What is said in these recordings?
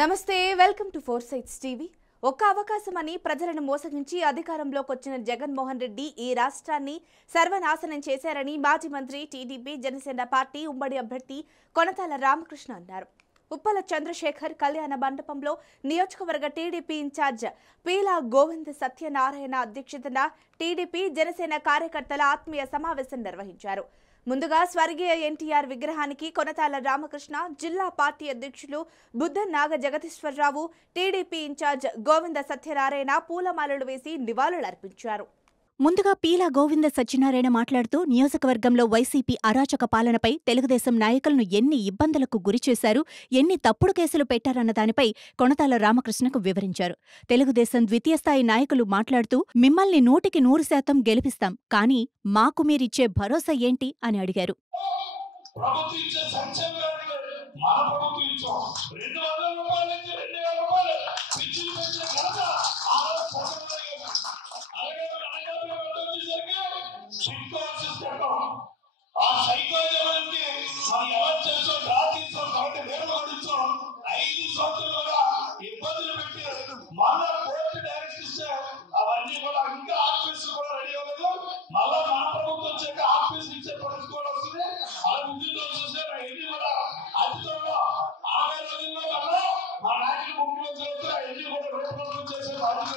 నమస్తే, welcome to four sides TV. ఒక్క అవకాశమని ప్రజలను మోసగించి అధికారంలోకి వచ్చిన జగన్మోహన్ రెడ్డి ఈ రాష్ట్రాన్ని సర్వనాశనం చేశారని మాజీ మంత్రి టీడీపీ జనసేన పార్టీ ఉమ్మడి అభ్యర్థి కొనతాల రామకృష్ణ అన్నారు. ఉప్పల చంద్రశేఖర్ కళ్యాణ మండపంలో నియోజకవర్గ టీడీపీ ఇన్ఛార్జ్ పీలా గోవింద సత్యనారాయణ అధ్యక్షతన టీడీపీ జనసేన కార్యకర్తల ఆత్మీయ సమావేశం నిర్వహించారు. ముందుగా స్వర్గీయ ఎన్టీఆర్ విగ్రహానికి కొనతాల రామకృష్ణ, జిల్లా పార్టీ అధ్యక్షులు బుద్ధ నాగ జగదీశ్వరరావు, టీడీపీ ఇన్ఛార్జ్ గోవింద సత్యనారాయణ పూలమాలలు వేసి నివాళులర్పించారు. ముందుగా పీలా గోవింద సత్యనారాయణ మాట్లాడుతూ నియోజకవర్గంలో వైసీపీ అరాచక పాలనపై తెలుగుదేశం నాయకులను ఎన్ని ఇబ్బందులకు గురిచేశారు, ఎన్ని తప్పుడు కేసులు పెట్టారన్న దానిపై కొనతాల రామకృష్ణకు వివరించారు. తెలుగుదేశం ద్వితీయ స్థాయి నాయకులు మాట్లాడుతూ మిమ్మల్ని 100% గెలిపిస్తాం, కానీ మాకు మీరిచ్చే భరోసా ఏంటి అని అడిగారు. అవన్నీ కూడా ఇంకా ఆఫీస్ కూడా రెడీ అవ్వలేదు. మళ్ళా మన ప్రభుత్వం వచ్చాక ఆఫీస్ ఇచ్చే పరిస్థితి కూడా వస్తుంది. అలా ఉద్యోగం చూసారు ఎన్ని కూడా అతి త్వరలో 60 రోజుల్లో కన్నా మా నాయకులు ముఖ్యమంత్రి అవుతారు. ఎన్ని కూడా రూపకల్పన చేసే బాధ్యత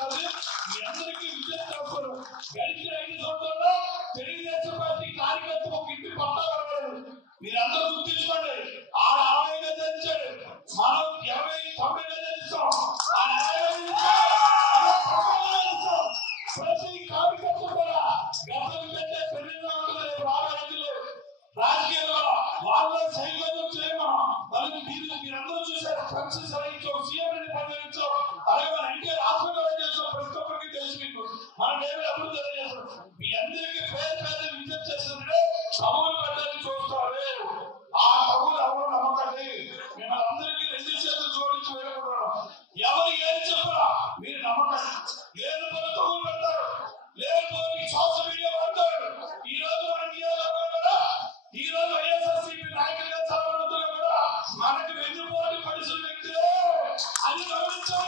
మీ అందరికీ విజ్ఞప్తి చేస్తారు. గడిచిన 5 సంవత్సరాల్లో తెలుగుదేశం పార్టీ కార్యకర్తలు ఒక ఇంటి పట్టా కలగలేదు. మీరందరూ గుర్తించుకోండి. ఆ 60 గజాలు ఇచ్చాడు, మనం 80-90 గజాలు ఇస్తాం. ఆ 50 ప్రతి కార్యకర్త కూడా గతం కంటే పెరిగిన రాబోయే రాజకీయాల్లో వాళ్ళ సైకోజం చేయమా. మీరందరూ చూసారు, ఫ్రెండ్స్ సరైంచాం, సీఎం పదవించాం, అలాగే మన ఎన్టీఆర్ హాస్పిటల్ చేసాం. ప్రతి ఒక్కరికి తెలుసు, మీకు మన డేవిడ్ అభివృద్ధి తెలియజేస్తాం. మీ అందరికీ పేరు విజ్ఞప్తి చేస్తుంటే సభలు పెట్టాలని చూస్తారు. ఆ సభలు ఎవరు నమ్మకండి. మిమ్మల్ని అందరికీ 2 చేతులు జోడించి వేయకూడదు. ఎవరు ఏది చెప్పరా మీరు నమ్మకండి. లేదు తగులు పెడతారు, లేకపోతే సోషల్ మీడియా వాడతారు. ఈ రోజు మన నియోజకవర్గంలో ఈ రోజు వైఎస్ఆర్సీపీ నాయకులుగా చదవడంలో కూడా మనకి వెన్నుపోటు పడిసిన వ్యక్తులే. అది గమనించాలి.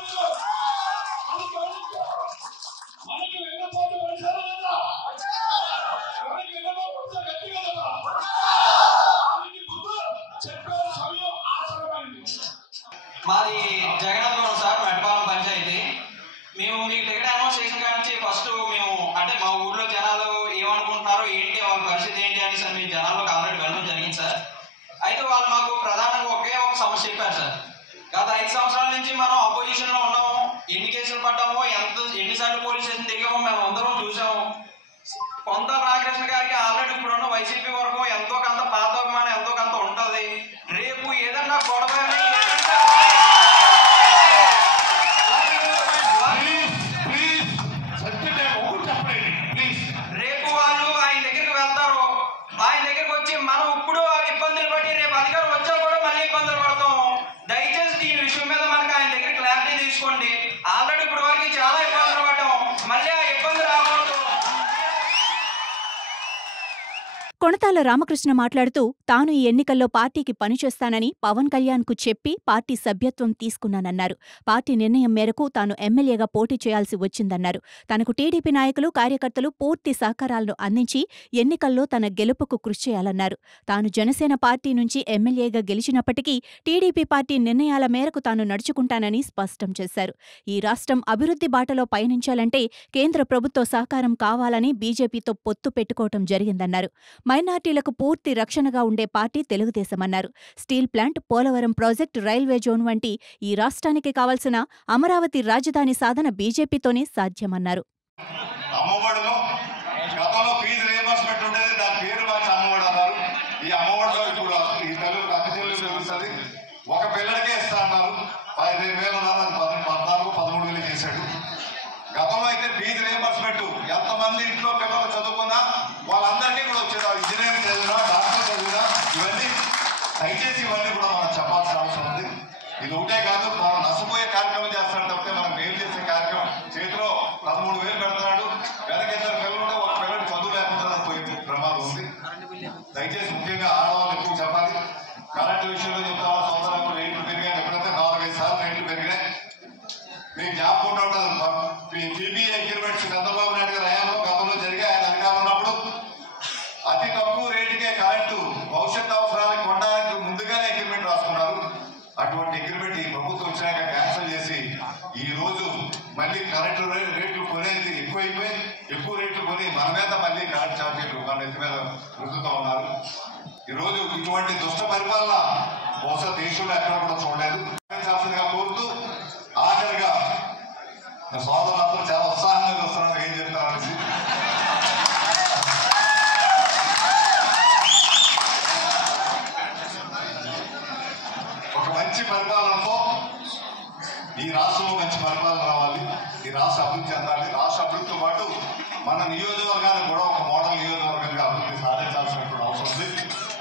మనకి వెన్నుపోటు పడిసారా లేదా? మనకి వెన్నుపోటు పడితే గట్టి కదా. చెప్పే సమయం ఆసరమైంది. మాది జగన్నాథపురం సార్, మెట్పాలెం పంచాయతీ. మేము మీకు టికెట్ అనౌన్స్ చేసిన కానీ ఫస్ట్ మేము అంటే మా ఊర్లో జనాలు ఏమనుకుంటున్నారో ఏంటి, వాళ్ళ పరిస్థితి ఏంటి అనేసి మీ జనాల్లోకి ఆల్రెడీ వెళ్ళడం జరిగింది సార్. అయితే వాళ్ళు మాకు ప్రధానంగా ఒకే ఒక సమస్య చెప్పారు సార్. గత 5 సంవత్సరాల నుంచి మనం అపోజిషన్లో ఉన్నాము, ఎన్ని కేసులు పడ్డామో, ఎన్నిసార్లు పోలీస్ స్టేషన్ దిగామో మేము అందరం చూసాము. కొనతాల రామకృష్ణ గారికి ఆల్రెడీ ఇప్పుడున్న వైసీపీ వరకు ఎంతో కొంత పాతోభిమానం ఎంతో కొంత ఉంటుంది. రేపు ఏదన్నా గొడవ రేపు వాళ్ళు ఆయన దగ్గరికి వెళ్తారు. ఆయన దగ్గరికి వచ్చి మనం ఇప్పుడు ఇబ్బందులు పడి రేపు అధికారం వచ్చా కూడా మళ్ళీ ఇబ్బందులు పడతాం. దయచేసి దీని విషయం మీద మనకు ఆయన దగ్గర క్లారిటీ తీసుకోండి. ఆల్రెడీ ఇప్పుడు వరకు చాలా ఇబ్బందులు పడ్డాం, మళ్ళీ ఆ ఇబ్బంది రాకూడదు. కొనతాల రామకృష్ణ మాట్లాడుతూ తాను ఈ ఎన్నికల్లో పార్టీకి పనిచేస్తానని పవన్ కళ్యాణ్కు చెప్పి పార్టీ సభ్యత్వం తీసుకున్నానన్నారు. పార్టీ నిర్ణయం మేరకు తాను ఎమ్మెల్యేగా పోటీ చేయాల్సి వచ్చిందన్నారు. తనకు టీడీపీ నాయకులు, కార్యకర్తలు పూర్తి సహకారాలను అందించి ఎన్నికల్లో తన గెలుపుకు కృషి చేయాలన్నారు. తాను జనసేన పార్టీ నుంచి ఎమ్మెల్యేగా గెలిచినప్పటికీ టీడీపీ పార్టీ నిర్ణయాల మేరకు తాను నడుచుకుంటానని స్పష్టం చేశారు. ఈ రాష్ట్రం అభివృద్ధి బాటలో పయనించాలంటే కేంద్ర ప్రభుత్వ సహకారం కావాలని బీజేపీతో పొత్తు పెట్టుకోవటం జరిగిందన్నారు. మైనార్టీలకు పూర్తి రక్షణగా ఉండే పార్టీ తెలుగుదేశమన్నారు. Steel plant, Polavaram project, railway zone వంటి ఈ రాష్ట్రానికి కావాల్సిన అమరావతి రాజధాని సాధన బీజేపీతోనే సాధ్యమన్నారు. ఒక పిల్లడికే ఇస్తా అన్నారు. 15,000 ఉన్నారు, 14,000-13,000 చేశాడు. గతంలో అయితే ఫీజు రియంబర్స్మెంట్ ఎంతమంది ఇంట్లో పిల్లలు చదువుకున్నా వాళ్ళందరికీ కూడా వచ్చేది. ఇంజనీరింగ్ చదివినా, డాక్టర్ చదివినా ఇవన్నీ దయచేసి ఇవన్నీ కూడా మనం చెప్పాల్సిన అవసరం ఉంది. ఇది ఒకటే కాదు, మనం నష్టపోయే కార్యక్రమం చేస్తాడు తప్పితే మనం మేలు చేసే కార్యక్రమం. చేతిలో 13,000 పెడుతున్నాడు, వెనక 2 పిల్లలు ఉంటే ఒక పిల్లడు చదువు లేకుండా పోయే ప్రమాదం ఉంది. దయచేసి ముఖ్యంగా ఆడవాళ్ళు ఎక్కువ చెప్పాలి. కరెంటు విషయంలో చెప్తామా, సంవత్సరం రేట్లు పెరిగాయి. ఎప్పుడైతే 4-5 సార్లు రేట్లు సిబిఐ అగ్రిమెంట్స్ చంద్రబాబు నాయుడు గారి హయాంలో గతంలో జరిగే ఆయన అధికారం ఉన్నప్పుడు అతి తక్కువ రేటుకే కరెంటు భవిష్యత్ అవసరాలకు కొనడానికి ముందుగానే అగ్రిమెంట్ రాసుకున్నారు. అటువంటి అగ్రిమెంట్ ఈ ప్రభుత్వం వచ్చినాక క్యాన్సిల్ చేసి ఈ రోజు మళ్ళీ కరెంటు రేట్లు కొనేది ఎక్కువైపోయి ఎక్కువ రేట్లు కొని మన మీద మళ్ళీ కరెంట్ ఛార్జీలు మన నెత్తి మీద రుద్దుతూ ఉన్నారు. ఈ రోజు ఇటువంటి దుష్ట పరిపాలన బహుశా దేశంలో ఎక్కడ కూడా చూడలేదు. కోరుతూ ఆఖరిగా సోదరులందరూ చాలా ఉత్సాహంగా వస్తున్నారు. ఏం చెప్తారనేసి ఒక మంచి పరిపాలనతో ఈ రాష్ట్రంలో మంచి పరిపాలన రావాలి, ఈ రాష్ట్ర అభివృద్ధి చెందాలి. రాష్ట్ర అభివృద్ధితో పాటు మన నియోజకవర్గాన్ని కూడా ఒక మోడల్ నియోజకవర్గంగా అభివృద్ధి సాధించాల్సినటువంటి అవసరం ఉంది.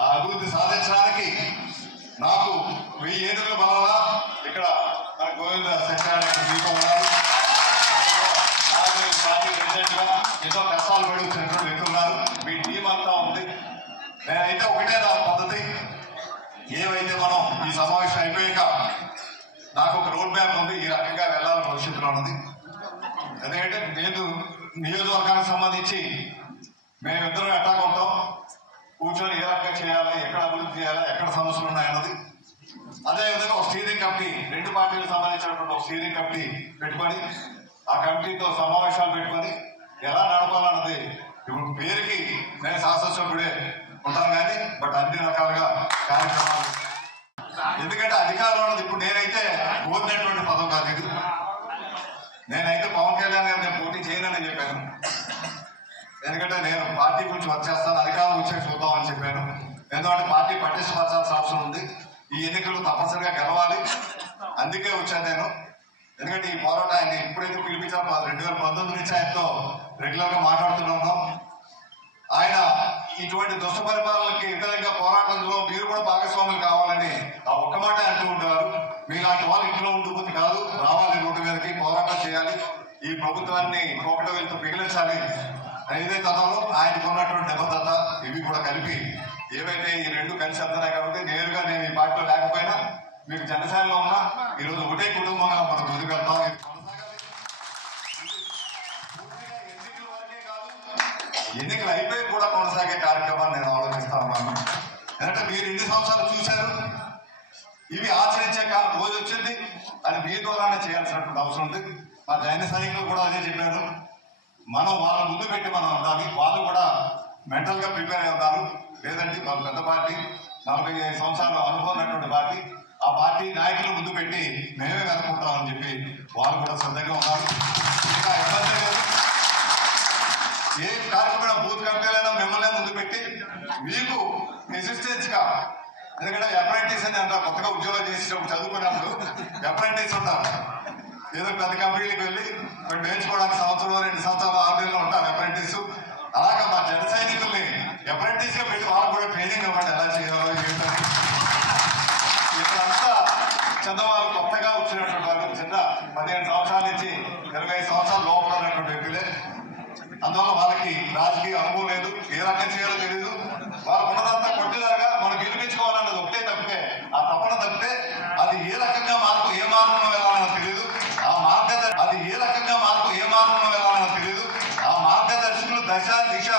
ఆ అభివృద్ధి సాధించడానికి నాకు 1000 ఏనుగుల బలన ఇక్కడ మన గోవింద సత్యనారాయణ దీపం ఉన్నారు, పార్టీ ప్రెసిడెంట్ గా ఎంతో కష్టాలు పడి వచ్చినటువంటి వ్యక్తులు ఉన్నారు. మీ టీం అంతా ఉంది. నేనైతే ఒకటే నా పద్ధతి, ఏవైతే మనం ఈ సమావేశం అయిపోయాక నాకు ఒక రోడ్ మ్యాప్ ఉంది, ఈ రకంగా వెళ్ళాలని భవిష్యత్తులో ఉన్నది. ఎందుకంటే నేను నియోజకవర్గానికి సంబంధించి మేమిద్దరం ఎట్లా ఉంటాం, కూర్చొని ఏ రకంగా చేయాలి, ఎక్కడ అభివృద్ధి చేయాలి, ఎక్కడ సమస్యలు ఉన్నాయన్నది. అదేవిధంగా ఒక స్టీరింగ్ కమిటీ, 2 పార్టీలకు సంబంధించినటువంటి ఒక స్టీరింగ్ కమిటీ పెట్టుకొని ఆ కమిటీతో సమావేశాలు పెట్టుకొని ఎలా నడపాలన్నది. ఇప్పుడు పేరుకి నేను శాసనసభ్యుడే ఉంటాను కానీ బట్ అన్ని రకాలుగా కార్యక్రమాలు, ఎందుకంటే అధికారంలో ఉన్నది ఇప్పుడు నేనైతే కోరినటువంటి పదవి కాదు ఇది. నేనైతే పవన్ కళ్యాణ్ గారు నేను పోటీ చేయనని చెప్పాను. ఎందుకంటే నేను పార్టీ గురించి వర్క్ చేస్తాను, అధికారం గురించి చూద్దామని చెప్పాను. ఎందుకంటే పార్టీ పట్టించుకోవాల్సిన అవసరం ఉంది. ఈ ఎన్నికలు తప్పనిసరిగా గెలవాలి, అందుకే వచ్చాను నేను. ఎందుకంటే ఈ పోరాటం ఆయన ఇప్పుడైతే పిలిపించారు, 2019 నుంచి ఆయనతో రెగ్యులర్ గా మాట్లాడుతూనే ఉన్నాం. ఆయన ఇటువంటి దుష్ట పరిపాలనకి వ్యతిరేకంగా పోరాటంలో మీరు కూడా భాగస్వాములు కావాలని ఆ ఒక్క మాట అంటూ ఉండేవారు. మీలాంటి వాళ్ళు ఇంట్లో ఉండిపోతే కాదు, రావాలి రోడ్డు మీదకి, పోరాటం చేయాలి, ఈ ప్రభుత్వాన్ని ఒకటో వెళ్తూ మిగిలించాలి. ఇదే తనంలో ఆయనకు ఉన్నటువంటి నిబద్ధత ఇవి కూడా కలిపి ఏవైతే ఈ 2 కలిసి వస్తున్నాయి. కాబట్టి నేరుగా నేను ఈ పార్టీలో లేకపోయినా మీకు జనసేనలో ఉన్నా ఈరోజు ఒకటే కుటుంబంగా మనం ముందుకెళ్తాం. ఎన్నికలు అయిపోయి కూడా కొనసాగే కార్యక్రమాన్ని నేను ఆలోచిస్తా ఉన్నాను. ఎందుకంటే మీరు ఎన్ని సంవత్సరాలు చూశారు, ఇవి ఆచరించే కాలం రోజు వచ్చింది, అది మీ ద్వారానే చేయాల్సినటువంటి అవసరం ఉంది. మా జైన సైనికులు కూడా అదే చెప్పారు, మనం వాళ్ళ ముందు పెట్టి మనం ఉండాలి. వాళ్ళు కూడా మెంటల్ గా ప్రిపేర్ అయి ఉన్నారు. లేదంటే వాళ్ళు పెద్ద పార్టీ, 45 సంవత్సరాలు అనుకున్నటువంటి పార్టీ, ఆ పార్టీ నాయకులు ముందు పెట్టి మేమే వెనుకుంటామని చెప్పి వాళ్ళు కూడా శ్రద్ధగా ఉన్నారు. ఇంకా ఇబ్బంది లేదు. ఏ కార్యక్రమం బూత్ కమిటీలైనా మిమ్మల్ని ముందు పెట్టి మీకు రెసిస్టెన్స్ గా, ఎందుకంటే అప్రెంటిస్ అని అంటారు, కొత్తగా ఉద్యోగాలు చేసేటప్పుడు చదువుకున్నప్పుడు అప్రెంటిస్ ఉంటారు. ఏదో పెద్ద కంపెనీలకు వెళ్ళి నేర్చుకోవడానికి 1 సంవత్సరం 2 సంవత్సరాలు 6 నెలలు ఉంటారు అప్రెంటిస్. అలాగా మా జన సైనికుల్ని అప్రెంటిస్ గా పెట్టి వాళ్ళకు కూడా ట్రైనింగ్ ఇవ్వండి, ఎలా చేయాలో ఏంటని. ఇక్కడంతా చంద్రబాబు కొత్తగా వచ్చినటువంటి వాళ్ళు, చిన్న 15 సంవత్సరాల నుంచి 25 సంవత్సరాల లోపల ఉన్నటువంటి వ్యక్తులే. అందువల్ల వాళ్ళకి రాజకీయ అనుభవం లేదు, ఏ రకం చేయాలో తెలియదు. వాళ్ళు ఉన్నదంతా కొట్టేలాగా మనం గెలిపించుకోవాలన్నది ఒకటే తప్పితే, ఆ తప్పన తప్పితే అది ఏ రకంగా మార్పు ఏ మార్గంలో వెళ్ళాలన్నది తెలియదు. అది ఏ రకంగా మార్పు ఏ మార్గంలో వెళ్ళాలన్నది తెలియదు. ఆ మార్గదర్శకులు దశ దిశ